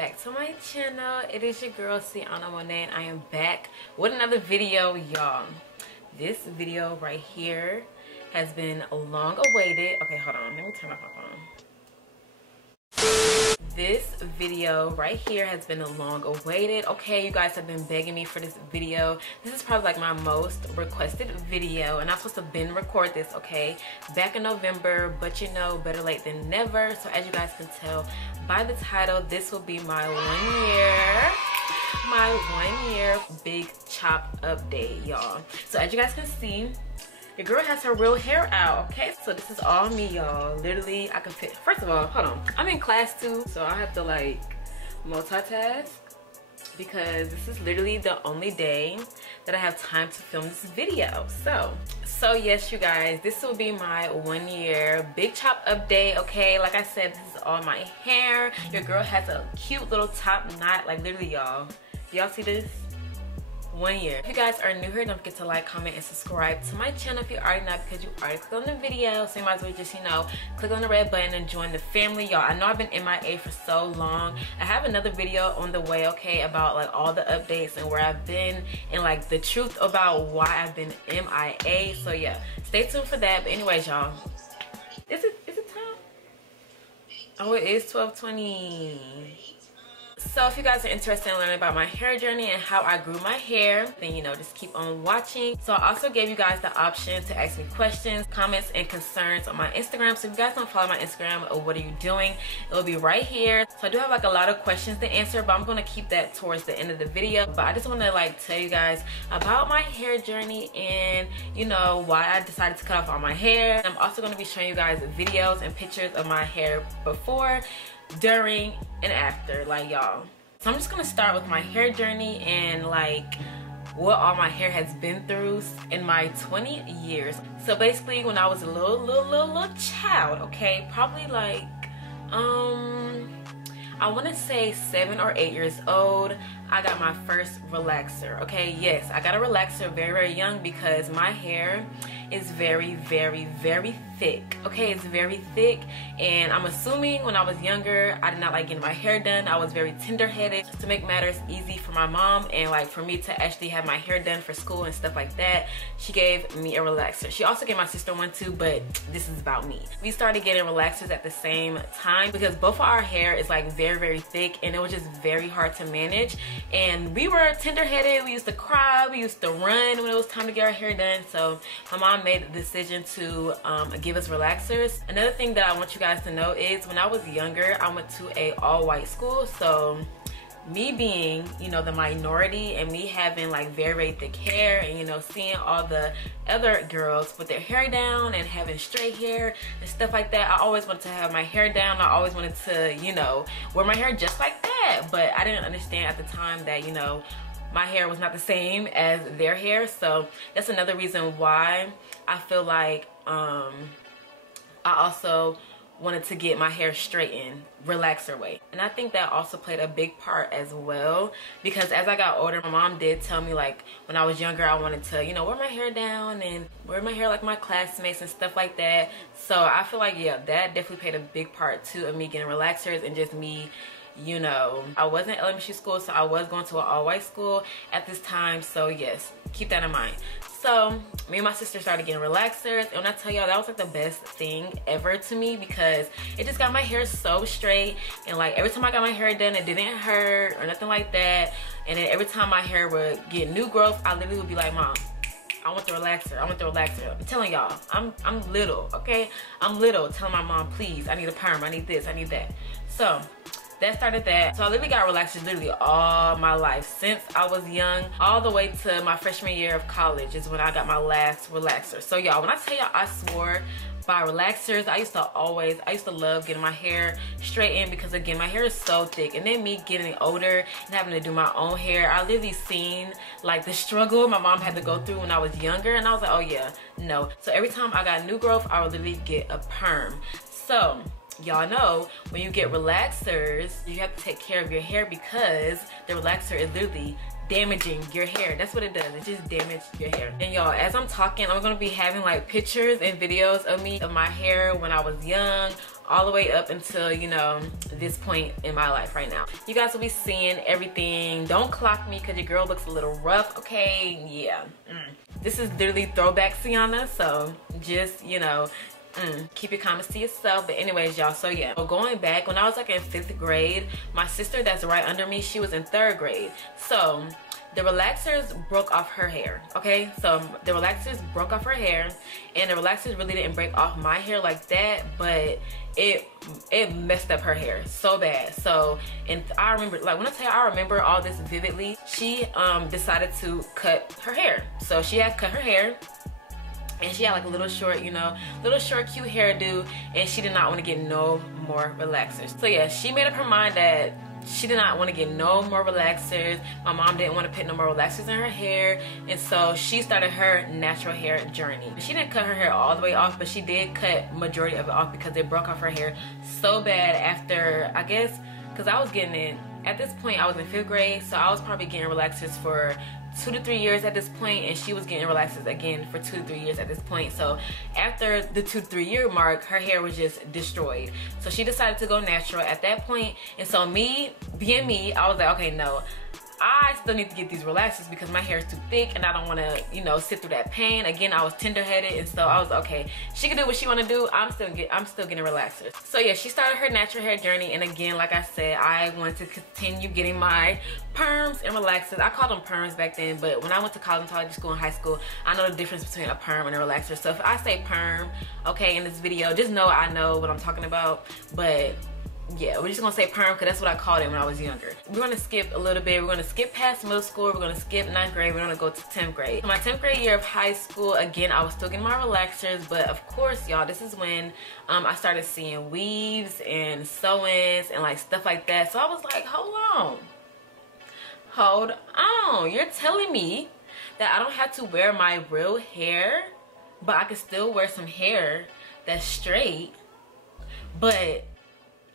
back to my channel. It is your girl CianahMonaa, and I am back with another video, y'all. This video right here has been long awaited. Okay, hold on, let me turn off my phone. This video right here has been long awaited. Okay, you guys have been begging me for this video. This is probably like my most requested video, and I'm supposed to been record this, okay, back in November, but you know, better late than never. So as you guys can tell by the title, this will be my 1 year big chop update, y'all. So as you guys can see, your girl has her real hair out, okay? So this is all me, y'all. Literally, I can fit. First of all, hold on. I'm in class too, so I have to like multitask because this is literally the only day that I have time to film this video. So yes, you guys, this will be my 1 year big chop update, okay? Like I said, this is all my hair. Your girl has a cute little top knot, like literally, y'all. Y'all see this? 1 year. If you guys are new here, don't forget to like, comment, and subscribe to my channel if you already not, because you already clicked on the video. So you might as well just, you know, click on the red button and join the family, y'all. I know I've been MIA for so long. I have another video on the way, okay, about like all the updates and where I've been and like the truth about why I've been MIA. So yeah, stay tuned for that. But anyways, y'all, is it time? Oh, it is 12:20. So if you guys are interested in learning about my hair journey and how I grew my hair, then you know, just keep on watching. So I also gave you guys the option to ask me questions, comments, and concerns on my Instagram. So if you guys don't follow my Instagram, or what are you doing, it will be right here. So I do have like a lot of questions to answer, but I'm gonna keep that towards the end of the video. But I just want to like tell you guys about my hair journey and you know why I decided to cut off all my hair. I'm also going to be showing you guys videos and pictures of my hair before, during, and after, like, y'all. So I'm just gonna start with my hair journey and like what all my hair has been through in my 20 years. So basically, when I was a little child, okay, probably like I want to say 7 or 8 years old, I got my first relaxer. Okay, yes, I got a relaxer very young because my hair is very thick. Okay, it's very thick, and I'm assuming when I was younger I did not like getting my hair done. I was very tender-headed. To make matters easy for my mom and like for me to actually have my hair done for school and stuff like that, she gave me a relaxer. She also gave my sister one too, but this is about me. We started getting relaxers at the same time because both of our hair is like very thick, and it was just very hard to manage. And we were tender-headed. We used to cry, we used to run when it was time to get our hair done. So my mom made the decision to give us relaxers. Another thing that I want you guys to know is when I was younger, I went to a all-white school. So me being, you know, the minority and me having like very thick hair and, you know, seeing all the other girls with their hair down and having straight hair and stuff like that, I always wanted to have my hair down. I always wanted to, you know, wear my hair just like that. But I didn't understand at the time that, you know, my hair was not the same as their hair. So that's another reason why I feel like I also wanted to get my hair straightened relaxer way. And I think that also played a big part as well, because as I got older, my mom did tell me like when I was younger I wanted to, you know, wear my hair down and wear my hair like my classmates and stuff like that. So I feel like, yeah, that definitely played a big part too of me getting relaxers and just me, you know, I was in elementary school, so I was going to an all-white school at this time. So yes, keep that in mind. So me and my sister started getting relaxers, and when I tell y'all, that was like the best thing ever to me because it just got my hair so straight, and like every time I got my hair done, it didn't hurt or nothing like that. And then every time my hair would get new growth, I literally would be like, Mom, I want the relaxer. I want the relaxer. I'm telling y'all, I'm little, okay? I'm little, telling my mom, please, I need a perm, I need this, I need that. So that started that. So I literally got relaxers literally all my life. Since I was young, all the way to my freshman year of college is when I got my last relaxer. So y'all, when I tell y'all I swore by relaxers, I used to love getting my hair straightened because again, my hair is so thick. And then me getting older and having to do my own hair, I literally seen like the struggle my mom had to go through when I was younger, and I was like, oh yeah, no. So every time I got new growth, I would literally get a perm. So y'all know when you get relaxers, you have to take care of your hair because the relaxer is literally damaging your hair. That's what it does. It just damages your hair. And y'all, as I'm talking, I'm gonna be having like pictures and videos of me, of my hair when I was young, all the way up until, you know, this point in my life right now. You guys will be seeing everything. Don't clock me because your girl looks a little rough, okay? Yeah. This is literally throwback Cianah, so just, you know, keep your comments to yourself. But anyways, y'all, so yeah, so going back when I was like in 5th grade, my sister that's right under me, she was in 3rd grade. So the relaxers broke off her hair, okay? So the relaxers broke off her hair, and the relaxers really didn't break off my hair like that, but it messed up her hair so bad. So, and I remember, like when I tell you I remember all this vividly, she decided to cut her hair. So she had cut her hair, and she had like a little short, you know, little short cute hairdo, and she did not want to get no more relaxers. So yeah, she made up her mind that she did not want to get no more relaxers. My mom didn't want to put no more relaxers in her hair, and so she started her natural hair journey. She didn't cut her hair all the way off, but she did cut majority of it off because it broke off her hair so bad after, I guess, because I was getting it, at this point I was in 5th grade, so I was probably getting relaxers for 2 to 3 years at this point, and she was getting relaxers again for 2 to 3 years at this point. So after the 2 to 3 year mark, her hair was just destroyed. So she decided to go natural at that point. And so me, being me, I was like, okay, no, I still need to get these relaxers because my hair is too thick and I don't want to, you know, sit through that pain. Again, I was tender-headed, and so I was okay, she can do what she want to do. I'm still getting relaxers. So yeah, she started her natural hair journey, and again, like I said, I wanted to continue getting my perms and relaxers. I called them perms back then, but when I went to cosmetology school in high school, I know the difference between a perm and a relaxer. So if I say perm, okay, in this video, just know I know what I'm talking about. But yeah, we're just gonna say perm because that's what I called it when I was younger. We're gonna skip a little bit. We're gonna skip past middle school. We're gonna skip 9th grade. We're gonna go to 10th grade. So my 10th grade year of high school, again, I was still getting my relaxers, but of course, y'all, this is when I started seeing weaves and sew-ins and like stuff like that. So I was like, hold on. You're telling me that I don't have to wear my real hair, but I can still wear some hair that's straight, but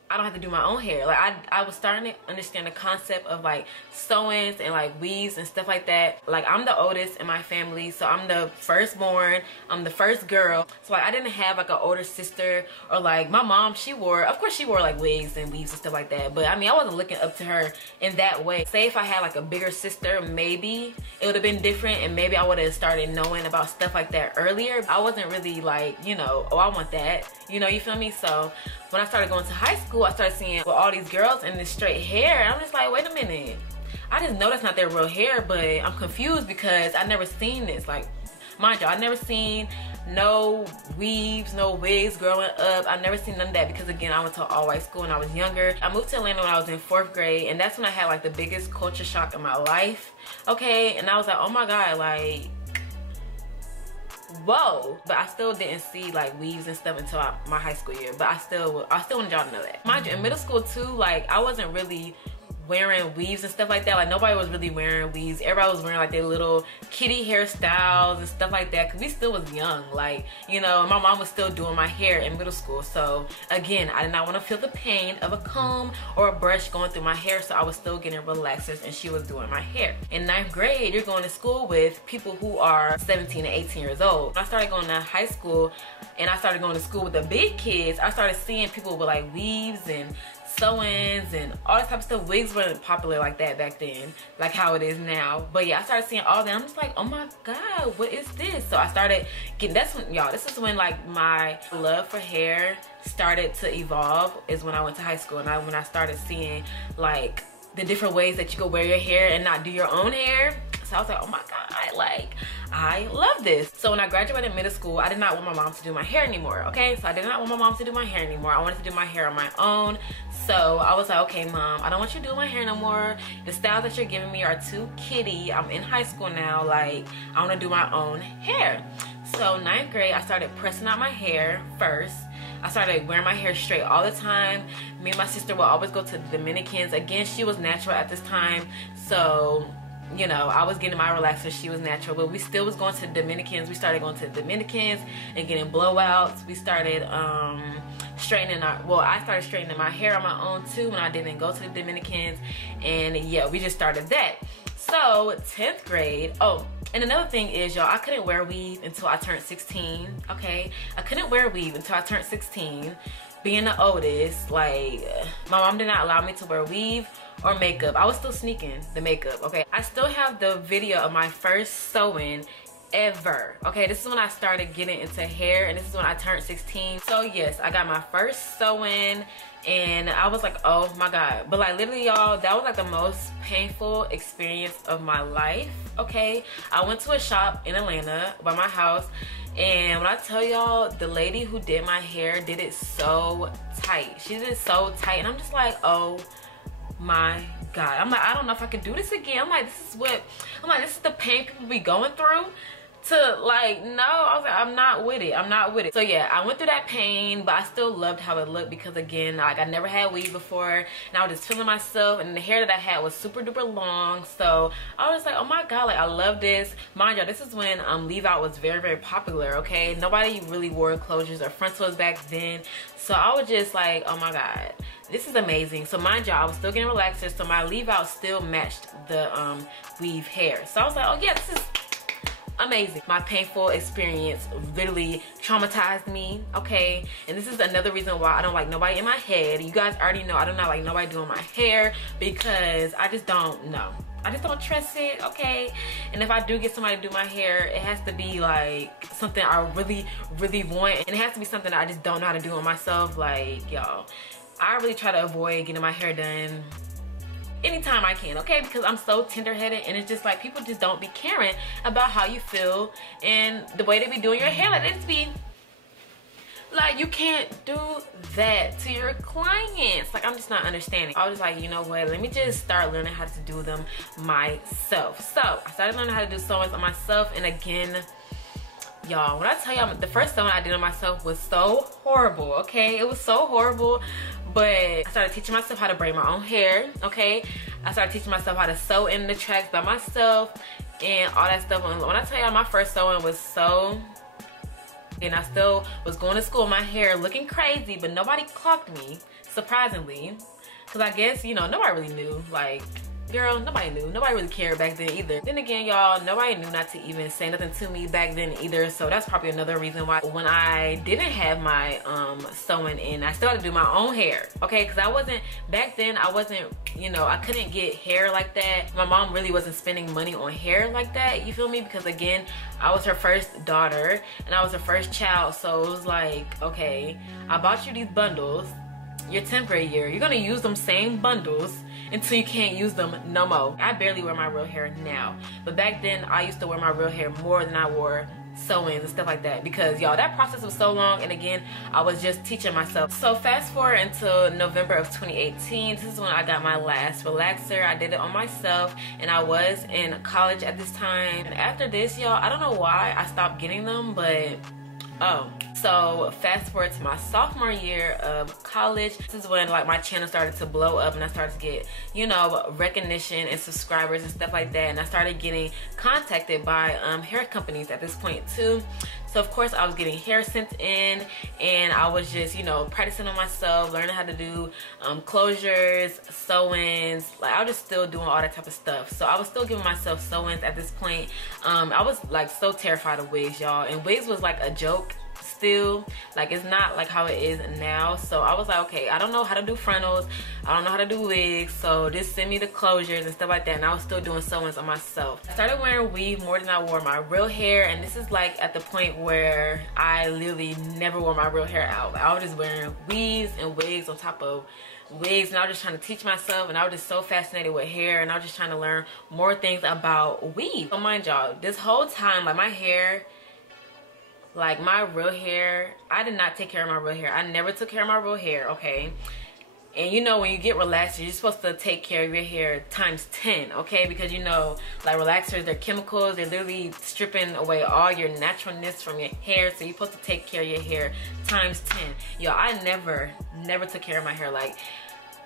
I don't have to do my own hair. Like I was starting to understand the concept of like sew-ins and like weaves and stuff like that. Like I'm the oldest in my family, so I'm the firstborn. I'm the first girl. So like I didn't have like an older sister, or like my mom, of course she wore like wigs and weaves and stuff like that. But I mean, I wasn't looking up to her in that way. Say if I had like a bigger sister, maybe it would have been different, and maybe I would have started knowing about stuff like that earlier. I wasn't really like, you know, oh, I want that. You know, you feel me? So when I started going to high school, I started seeing all these girls in this straight hair, and I'm just like, wait a minute, I just know that's not their real hair, but I'm confused because I never seen this. Like, mind you, I never seen no weaves, no wigs growing up. I never seen none of that because, again, I went to all white school when I was younger. I moved to Atlanta when I was in 4th grade, and that's when I had like the biggest culture shock in my life, okay? And I was like, oh my God, like, whoa. But I still didn't see like weaves and stuff until my high school year, but I still wanted y'all to know that. Mind you, in middle school too, like I wasn't really wearing weaves and stuff like that. Like nobody was really wearing weaves. Everybody was wearing like their little kitty hairstyles and stuff like that, because we still was young. Like, you know, my mom was still doing my hair in middle school. So again, I did not want to feel the pain of a comb or a brush going through my hair, so I was still getting relaxers and she was doing my hair. In 9th grade, you're going to school with people who are 17 and 18 years old. When I started going to high school and I started going to school with the big kids, I started seeing people with like weaves and sew-ins and all that type of stuff. Wigs weren't popular like that back then, like how it is now. But yeah, I started seeing all that. I'm just like, oh my God, what is this? So I started getting, that's when, y'all, this is when like my love for hair started to evolve, is when I went to high school, and when I started seeing like the different ways that you could wear your hair and not do your own hair. So I was like, oh my God, like, I love this. So when I graduated middle school, I did not want my mom to do my hair anymore, okay? So I did not want my mom to do my hair anymore. I wanted to do my hair on my own. So I was like, okay, Mom, I don't want you to do my hair no more. The styles that you're giving me are too kiddie. I'm in high school now. Like, I want to do my own hair. So 9th grade, I started pressing out my hair first. I started wearing my hair straight all the time. Me and my sister would always go to the Dominicans. Again, she was natural at this time. So, you know, I was getting my relaxer, she was natural, but we still was going to the Dominicans. We started going to the Dominicans and getting blowouts. We started straightening I started straightening my hair on my own too when I didn't go to the Dominicans. And yeah, we just started that. So 10th grade, oh, and another thing is, y'all, I couldn't wear weave until I turned 16, okay? I couldn't wear weave until I turned 16. being the oldest, like, my mom did not allow me to wear weave or makeup. I was still sneaking the makeup, okay? I still have the video of my first sewing ever, okay? This is when I started getting into hair, and this is when I turned 16. So yes, I got my first sewing, and I was like, oh my god. But like, literally, y'all, that was like the most painful experience of my life, okay? I went to a shop in Atlanta by my house, and when I tell y'all, the lady who did my hair did it so tight. She did it so tight, and I'm just like, oh my god. I'm like, I don't know if I can do this again. I'm like, this is the pain people be going through. To like, no, I was like, I'm not with it. I'm not with it. So yeah, I went through that pain, but I still loved how it looked because, again, like, I never had weave before, and I was just feeling myself, and the hair that I had was super duper long. So I was like, oh my god, like, I love this. Mind y'all, this is when leave out was very, very popular, okay? Nobody really wore closures or frontals back then. So I was just like, oh my god, this is amazing. So mind y'all, I was still getting relaxers, so my leave out still matched the weave hair. So I was like, oh yeah, this is amazing. My painful experience literally traumatized me, okay? And this is another reason why I don't like nobody in my head. You guys already know I do not like nobody doing my hair, because I just don't know. I just don't trust it, okay? And if I do get somebody to do my hair, it has to be like something I really, really want. And it has to be something that I just don't know how to do on myself. Like, y'all, I really try to avoid getting my hair done anytime I can, okay? Because I'm so tender-headed, and it's just like, people just don't be caring about how you feel and the way they be doing your hair. Like, they just be like, you can't do that to your clients. Like, I'm just not understanding. I was like, you know what, let me just start learning how to do them myself. So I started learning how to do sewings on myself, and again, y'all, when I tell y'all, the first sewing I did on myself was so horrible, okay? It was so horrible. But I started teaching myself how to braid my own hair, okay? I started teaching myself how to sew in the tracks by myself and all that stuff. When I tell y'all, my first sewing was so... And I still was going to school with my hair looking crazy, but nobody clocked me, surprisingly. Because I guess, you know, nobody really knew. Like, girl, nobody knew. Nobody really cared back then either. Then again, y'all, nobody knew not to even say nothing to me back then either. So that's probably another reason why when I didn't have my sewing in, I still had to do my own hair, okay? Because I wasn't, back then, I wasn't, you know, I couldn't get hair like that. My mom really wasn't spending money on hair like that, you feel me? Because again, I was her first daughter, and I was her first child. So it was like, okay, I bought you these bundles, your 10th grade year, you're gonna use them same bundles until you can't use them no more. I barely wear my real hair now, but back then I used to wear my real hair more than I wore sewings and stuff like that, because y'all, that process was so long, and again, I was just teaching myself. So fast forward until November of 2018. This is when I got my last relaxer. I did it on myself, and I was in college at this time. And after this, y'all, I don't know why I stopped getting them, but so fast forward to my sophomore year of college. This is when like my channel started to blow up, and I started to get, you know, recognition and subscribers and stuff like that. And I started getting contacted by hair companies at this point too. So of course I was getting hair sent in, and I was just, you know, practicing on myself, learning how to do closures, sewings. Like, I was just still doing all that type of stuff. So I was still giving myself sewings at this point. I was like so terrified of wigs, y'all, and wigs was like a joke still. Like, it's not like how it is now. So I was like, okay, I don't know how to do frontals, I don't know how to do wigs, so just send me the closures and stuff like that. And I was still doing sewings on myself. I started wearing weave more than I wore my real hair, and this is like at the point where I literally never wore my real hair out. Like, I was just wearing weaves and wigs on top of wigs, and I was just trying to teach myself, and I was just so fascinated with hair, and I was just trying to learn more things about weave. So mind y'all, this whole time, like, my hair, like my real hair, I did not take care of my real hair. I never took care of my real hair, okay? And you know, when you get relaxers, you're supposed to take care of your hair times 10, okay? Because, you know, like, relaxers, they're chemicals. They're literally stripping away all your naturalness from your hair. So you're supposed to take care of your hair times 10. Yo, I never took care of my hair. Like,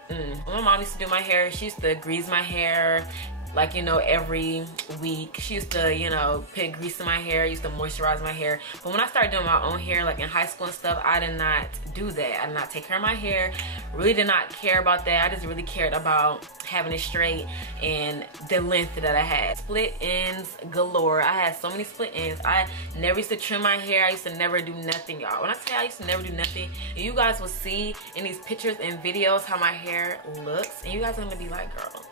when my mom used to do my hair, she used to grease my hair, like, you know, every week. She used to, you know, put grease in my hair, used to moisturize my hair. But when I started doing my own hair, like in high school and stuff, I did not do that. I did not take care of my hair, really did not care about that. I just really cared about having it straight and the length that I had. Split ends galore. I had so many split ends. I never used to trim my hair. I used to never do nothing, y'all. When I say I used to never do nothing, you guys will see in these pictures and videos how my hair looks, and you guys are gonna be like, girl,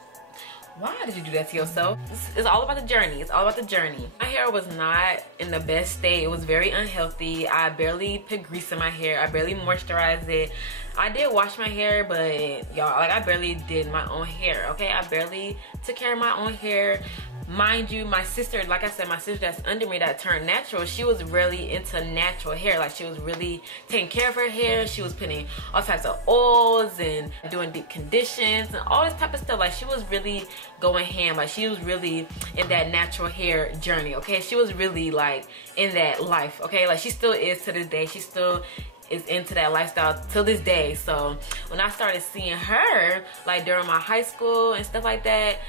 why did you do that to yourself? It's all about the journey. It's all about the journey. My hair was not in the best state. It was very unhealthy. I barely put grease in my hair. I barely moisturized it. I did wash my hair, but y'all, like, I barely did my own hair, okay? I barely took care of my own hair. Mind you, my sister, like I said, my sister that's under me that turned natural, she was really into natural hair. Like, she was really taking care of her hair. She was putting all types of oils and doing deep conditions and all this type of stuff. Like, she was really going ham. Like, she was really in that natural hair journey, okay? She was really, like, in that life, okay? Like, she still is to this day. She still is into that lifestyle till this day. So when I started seeing her, like, during my high school and stuff like that,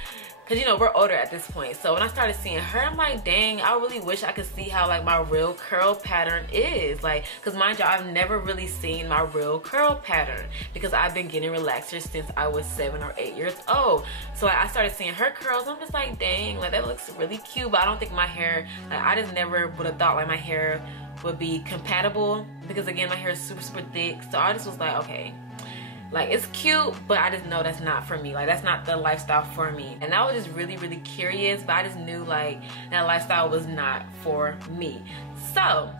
because, you know, we're older at this point. So when I started seeing her, I'm like, dang, I really wish I could see how, like, my real curl pattern is. Like, because mind you, I've never really seen my real curl pattern because I've been getting relaxers since I was 7 or 8 years old. So like, I started seeing her curls. I'm just like, dang, like, that looks really cute. But I don't think my hair, like, I just never would have thought, like, my hair would be compatible because, again, my hair is super, super thick. So I just was like, okay, like, it's cute, but I just know that's not for me. Like, that's not the lifestyle for me. And I was just really, really curious, but I just knew, like, that lifestyle was not for me. So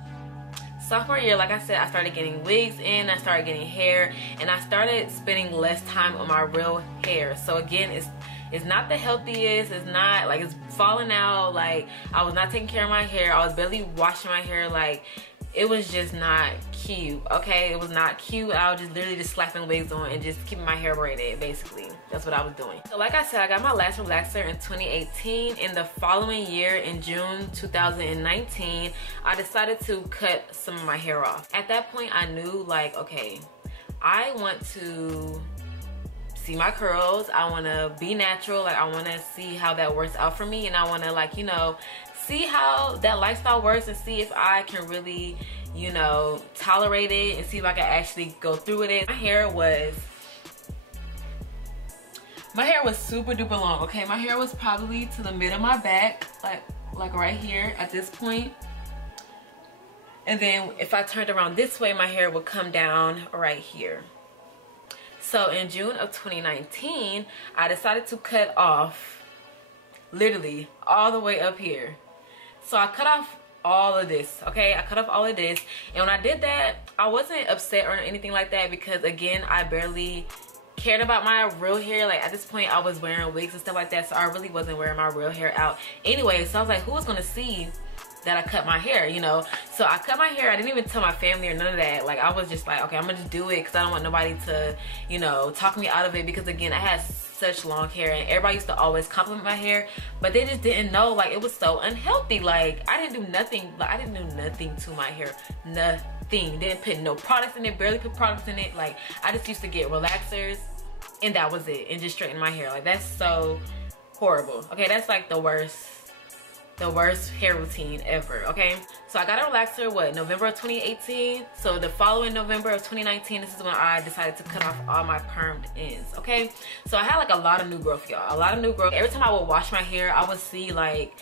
sophomore year, like I said, I started getting wigs in, I started getting hair, and I started spending less time on my real hair. So again, it's not the healthiest. It's not, like, it's falling out. Like, I was not taking care of my hair. I was barely washing my hair. Like, it was just not cute, okay? It was not cute. I was just literally just slapping wigs on and just keeping my hair braided, basically. That's what I was doing. So like I said, I got my last relaxer in 2018. In the following year, in June 2019, I decided to cut some of my hair off. At that point, I knew, like, okay, I want to see my curls. I want to be natural. Like, I want to see how that works out for me, and I want to, like, you know, see how that lifestyle works and see if I can really, you know, tolerate it and see if I can actually go through with it. My hair was super duper long, okay? My hair was probably to the mid of my back, like right here at this point. And then if I turned around this way, my hair would come down right here. So in June of 2019, I decided to cut off literally all the way up here. So I cut off all of this, okay? I cut off all of this. And when I did that, I wasn't upset or anything like that because, again, I barely cared about my real hair. Like, at this point, I was wearing wigs and stuff like that, so I really wasn't wearing my real hair out anyway. So I was like, who was gonna see that I cut my hair, you know? So I cut my hair. I didn't even tell my family or none of that. Like, I was just like, okay, I'm gonna just do it because I don't want nobody to, you know, talk me out of it because, again, I had such long hair and everybody used to always compliment my hair, but they just didn't know, like, it was so unhealthy. Like, I didn't do nothing. Like, I didn't do nothing to my hair. Nothing. Didn't put no products in it, barely put products in it. Like, I just used to get relaxers and that was it, and just straighten my hair. Like, that's so horrible. Okay, that's like the worst hair routine ever, okay? So I got a relaxer, what, November of 2018? So the following November of 2019, this is when I decided to cut off all my permed ends, okay? So I had, like, a lot of new growth, y'all. A lot of new growth. Every time I would wash my hair, I would see, like,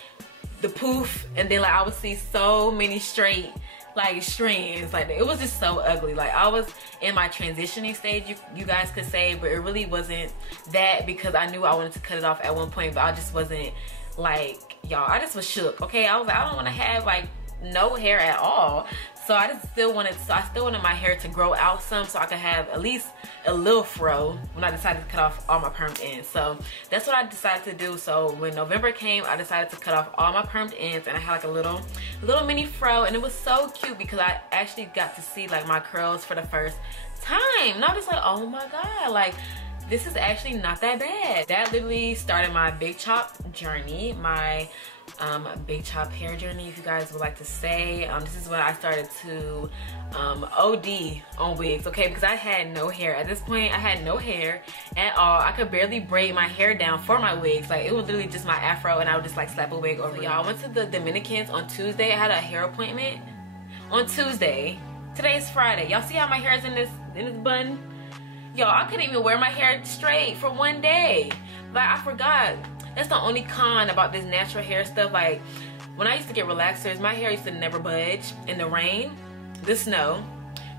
the poof, and then, like, I would see so many straight, like, strands. Like, it was just so ugly. Like, I was in my transitioning stage, you guys could say, but it really wasn't that because I knew I wanted to cut it off at one point, but I just wasn't, like, y'all, I just was shook, okay? I was like, I don't want to have, like, no hair at all. So I still wanted my hair to grow out some so I could have at least a little fro when I decided to cut off all my permed ends. So that's what I decided to do. So when November came, I decided to cut off all my permed ends and I had, like, a little mini fro, and it was so cute because I actually got to see, like, my curls for the first time. And I was just like, oh my God, like, this is actually not that bad. That literally started my big chop journey. My big chop hair journey, if you guys would like to say. This is when I started to OD on wigs, okay, because I had no hair. At this point, I had no hair at all. I could barely braid my hair down for my wigs. Like, it was literally just my afro, and I would just like slap a wig over. Y'all, I went to the Dominicans on Tuesday. I had a hair appointment on Tuesday. Today's Friday. Y'all see how my hair is in this bun? Y'all, I couldn't even wear my hair straight for one day. Like, I forgot. That's the only con about this natural hair stuff. Like, when I used to get relaxers, my hair used to never budge in the rain, the snow,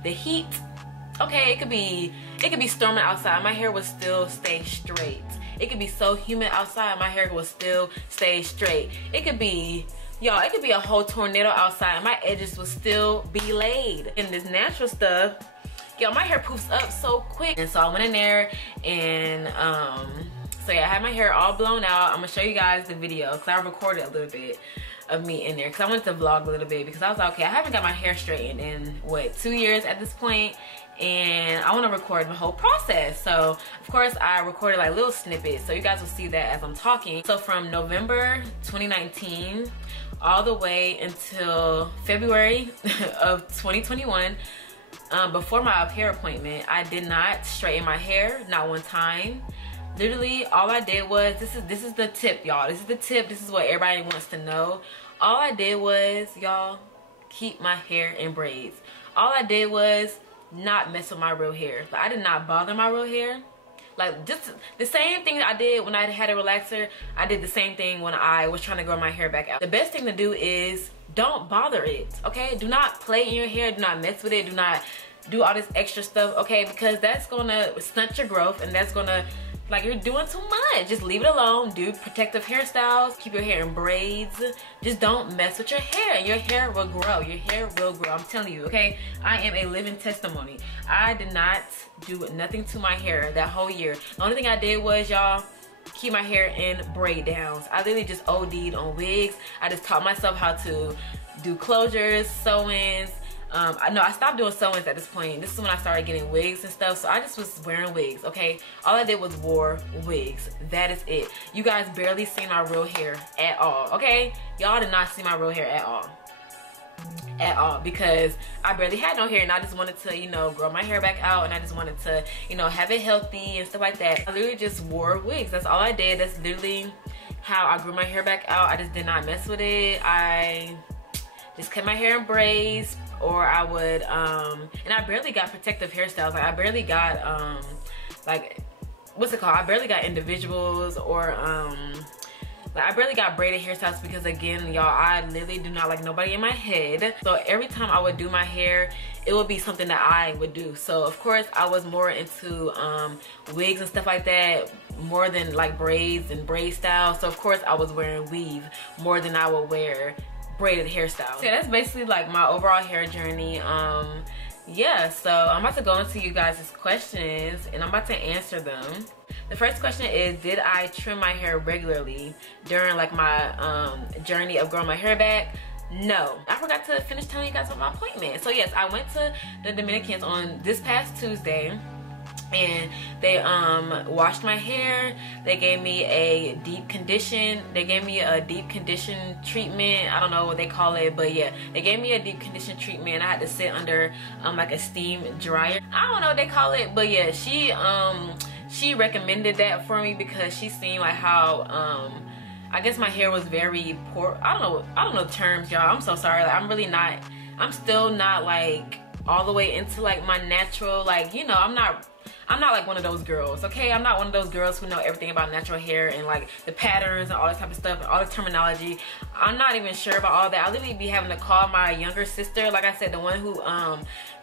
the heat. Okay, it could be storming outside, my hair would still stay straight. It could be so humid outside, my hair would still stay straight. It could be, y'all, it could be a whole tornado outside, my edges would still be laid. And this natural stuff, y'all, my hair poofs up so quick. And so I went in there and so yeah, I had my hair all blown out. I'm gonna show you guys the video because I recorded a little bit of me in there because I wanted to vlog a little bit because I was like, okay, I haven't got my hair straightened in what, 2 years at this point, and I want to record the whole process. So of course I recorded like little snippets, so you guys will see that as I'm talking. So from November 2019 all the way until February of 2021, before my hair appointment, I did not straighten my hair, not one time. Literally, all I did was, this is the tip, y'all. This is the tip. This is what everybody wants to know. All I did was, y'all, keep my hair in braids. All I did was not mess with my real hair. Like, I did not bother my real hair. Like, just the same thing I did when I had a relaxer, I did the same thing when I was trying to grow my hair back out. The best thing to do is don't bother it, okay? Do not play in your hair. Do not mess with it. Do not do all this extra stuff, okay? Because that's gonna stunt your growth, and that's gonna, like, you're doing too much. Just leave it alone. Do protective hairstyles. Keep your hair in braids. Just don't mess with your hair, and your hair will grow. Your hair will grow. I'm telling you, okay? I am a living testimony. I did not do nothing to my hair that whole year. The only thing I did was, y'all, keep my hair in braid downs. I literally just OD'd on wigs. I just taught myself how to do closures, sew-ins. I stopped doing sew-ins at this point. This is when I started getting wigs and stuff, so I just was wearing wigs, okay? All I did was wore wigs. That is it. You guys barely see my real hair at all, okay? Y'all did not see my real hair at all. At all, because I barely had no hair, and I just wanted to, you know, grow my hair back out, and I just wanted to, you know, have it healthy and stuff like that. I literally just wore wigs. That's all I did. That's literally how I grew my hair back out. I just did not mess with it. I just kept my hair in braids, or I would and I barely got protective hairstyles. Like, I barely got like, what's it called, I barely got individuals, or like, I barely got braided hairstyles because, again, y'all, I literally do not like nobody in my head. So every time I would do my hair, it would be something that I would do. So of course I was more into wigs and stuff like that, more than like braids and braid styles. So of course I was wearing weave more than I would wear braided hairstyle. So yeah, that's basically like my overall hair journey. Yeah, so I'm about to go into you guys' questions, and I'm about to answer them. The first question is, did I trim my hair regularly during like my journey of growing my hair back? No. I forgot to finish telling you guys about my appointment. So yes, I went to the Dominicans on this past Tuesday, and they washed my hair. They gave me a deep condition. They gave me a deep condition treatment. I don't know what they call it, but yeah, they gave me a deep condition treatment. I had to sit under like a steam dryer. I don't know what they call it, but yeah, she recommended that for me because she seen like how I guess my hair was very poor. I don't know the terms, y'all. I'm so sorry. Like, I'm still not like all the way into like my natural, like, you know, I'm not like one of those girls, okay? I'm not one of those girls who know everything about natural hair and like the patterns and all this type of stuff, all the terminology. I'm not even sure about all that. I literally be having to call my younger sister, like I said, the one who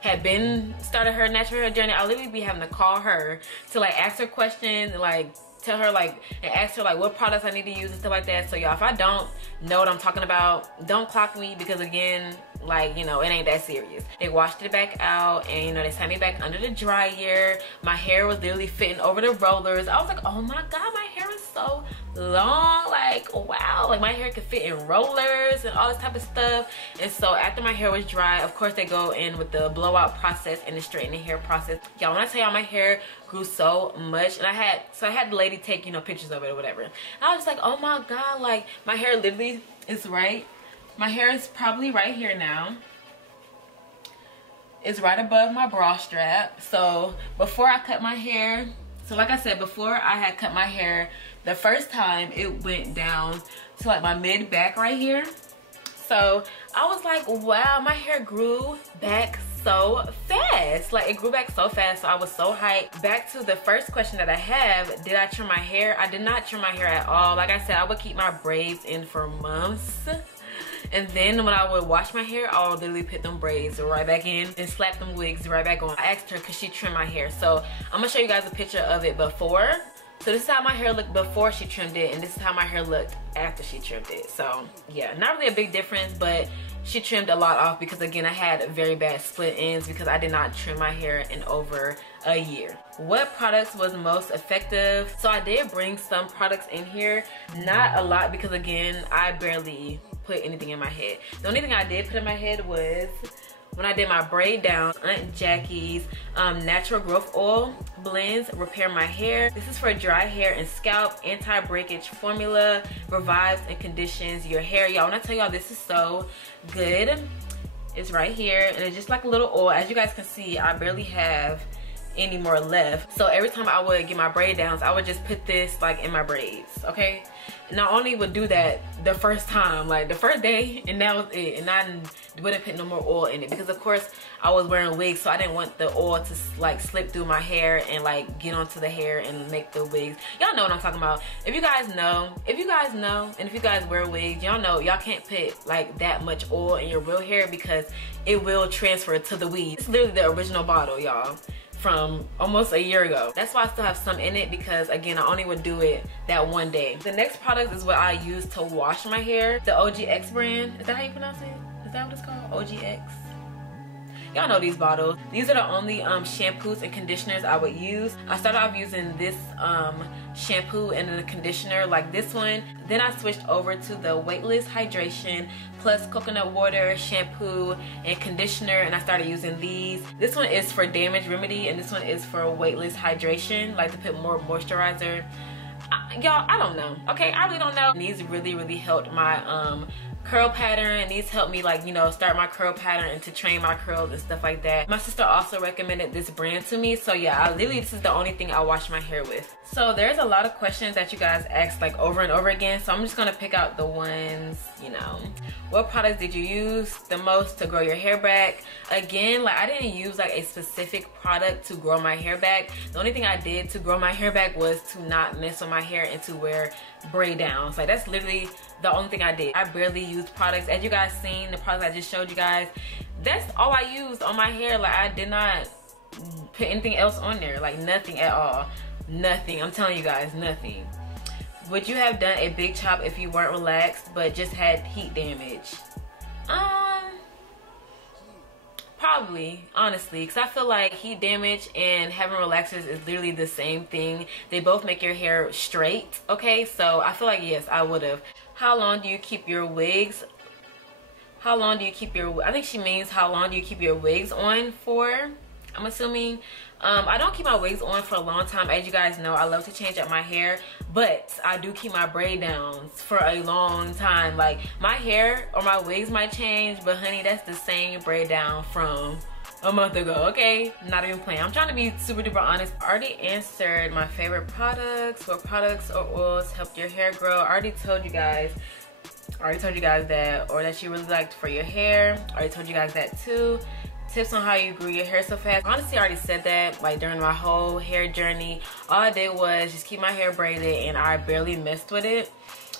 had been started her natural hair journey. I literally be having to call her to like ask her questions and like tell her like, and ask her like what products I need to use and stuff like that. So y'all, if I don't know what I'm talking about, don't clock me, because again, like, you know, it ain't that serious. They washed it back out, and you know, they sat me back under the dryer. My hair was literally fitting over the rollers. I was like, oh my god, my hair is so long. Like, like, wow, like my hair could fit in rollers and all this type of stuff. And so after my hair was dry, of course they go in with the blowout process and the straightening hair process. Y'all, when I tell y'all my hair grew so much, and I had the lady take, you know, pictures of it or whatever. And I was like, oh my God, like my hair literally is right. My hair is probably right here now. It's right above my bra strap. So before I cut my hair, so like I said, before I had cut my hair, the first time it went down to like my mid back right here. So I was like, wow, my hair grew back so fast. Like it grew back so fast, so I was so hyped. Back to the first question that I have, did I trim my hair? I did not trim my hair at all. Like I said, I would keep my braids in for months. And then when I would wash my hair, I would literally put them braids right back in and slap them wigs right back on. I asked her, could she trim my hair? So I'm gonna show you guys a picture of it before. So this is how my hair looked before she trimmed it, and this is how my hair looked after she trimmed it. So yeah, not really a big difference, but she trimmed a lot off because again, I had very bad split ends because I did not trim my hair in over a year. What products was most effective? So I did bring some products in here, not a lot because again, I barely put anything in my head. The only thing I did put in my head was when I did my braid down, Aunt Jackie's natural growth oil blends repair my hair. This is for dry hair and scalp. Anti-breakage formula revives and conditions your hair. Y'all, when I tell y'all this is so good, it's right here and it's just like a little oil. As you guys can see, I barely have any more left. So every time I would get my braid downs, I would just put this like in my braids, okay? And I only would do that the first time, like the first day, and that was it. And I wouldn't put no more oil in it because of course I was wearing wigs, so I didn't want the oil to like slip through my hair and like get onto the hair and make the wigs. Y'all know what I'm talking about. If you guys know, and if you guys wear wigs, y'all know y'all can't put like that much oil in your real hair because it will transfer to the weave. It's literally the original bottle, y'all, from almost a year ago. That's why I still have some in it because again, I only would do it that one day. The next product is what I use to wash my hair. The OGX brand. Is that how you pronounce it? Is that what it's called? OGX? Y'all know these bottles. These are the only shampoos and conditioners I would use. I started off using this shampoo and then a conditioner like this one. Then I switched over to the Weightless Hydration plus coconut water, shampoo, and conditioner, and I started using these. This one is for damage remedy and this one is for weightless hydration, like to put more moisturizer. Y'all, I don't know. Okay, I really don't know. These really helped my curl pattern. These helped me, like, you know, start my curl pattern and to train my curls and stuff like that. My sister also recommended this brand to me, so yeah, this is the only thing I wash my hair with. So there's a lot of questions that you guys ask like over and over again, so I'm just gonna pick out the ones, you know. What products did you use the most to grow your hair back? Again, like I didn't use like a specific product to grow my hair back. The only thing I did to grow my hair back was to not mess with my hair and to wear braid downs. Like that's literally the only thing I did. I barely used products. As you guys seen, the products I just showed you guys, that's all I used on my hair. Like I did not put anything else on there, like nothing at all. Nothing. I'm telling you guys, nothing. Would you have done a big chop if you weren't relaxed but just had heat damage? Probably, honestly, because I feel like heat damage and having relaxers is literally the same thing. They both make your hair straight, okay? So I feel like yes, I would have. How long do you keep your wigs? How long do you keep your, I think she means how long do you keep your wigs on for, I'm assuming. I don't keep my wigs on for a long time. As you guys know, I love to change up my hair, but I do keep my braid downs for a long time. Like my hair or my wigs might change, but honey, that's the same braid down from a month ago, okay? Not even playing. I'm trying to be super duper honest. I already answered my favorite products. What products or oils helped your hair grow? I already told you guys that, or that you really liked for your hair. I already told you guys that too. Tips on how you grew your hair so fast. Honestly, I already said that, like during my whole hair journey. All I did was just keep my hair braided and I barely messed with it.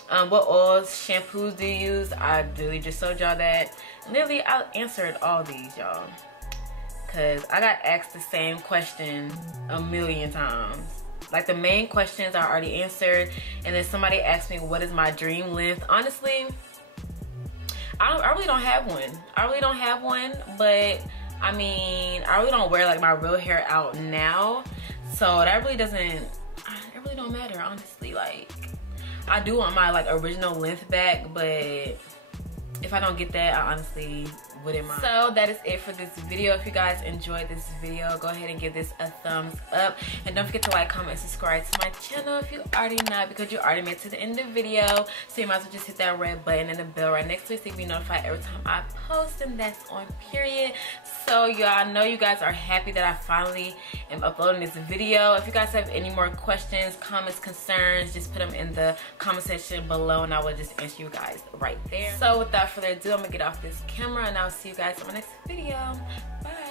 What oils, shampoos do you use? I literally just showed y'all that. Literally, I answered all these, y'all, because I got asked the same question a million times. Like the main questions I already answered, and then somebody asked me what is my dream length. Honestly, I really don't have one. I really don't have one, but I mean, I really don't wear like my real hair out now, so that really doesn't, it really don't matter, honestly. Like I do want my like original length back, but if I don't get that, I honestly wouldn't mind. So that is it for this video. If you guys enjoyed this video, go ahead and give this a thumbs up, and don't forget to like, comment, and subscribe to my channel if you already not, because you already made it to the end of the video. So you might as well just hit that red button and the bell right next to it so you can be notified every time I post, and that's on period. So y'all know you guys are happy that I finally am uploading this video. If you guys have any more questions, comments, concerns, just put them in the comment section below and I will just answer you guys right there. So without further ado, I'm gonna get off this camera and I'll see you guys on my next video. Bye.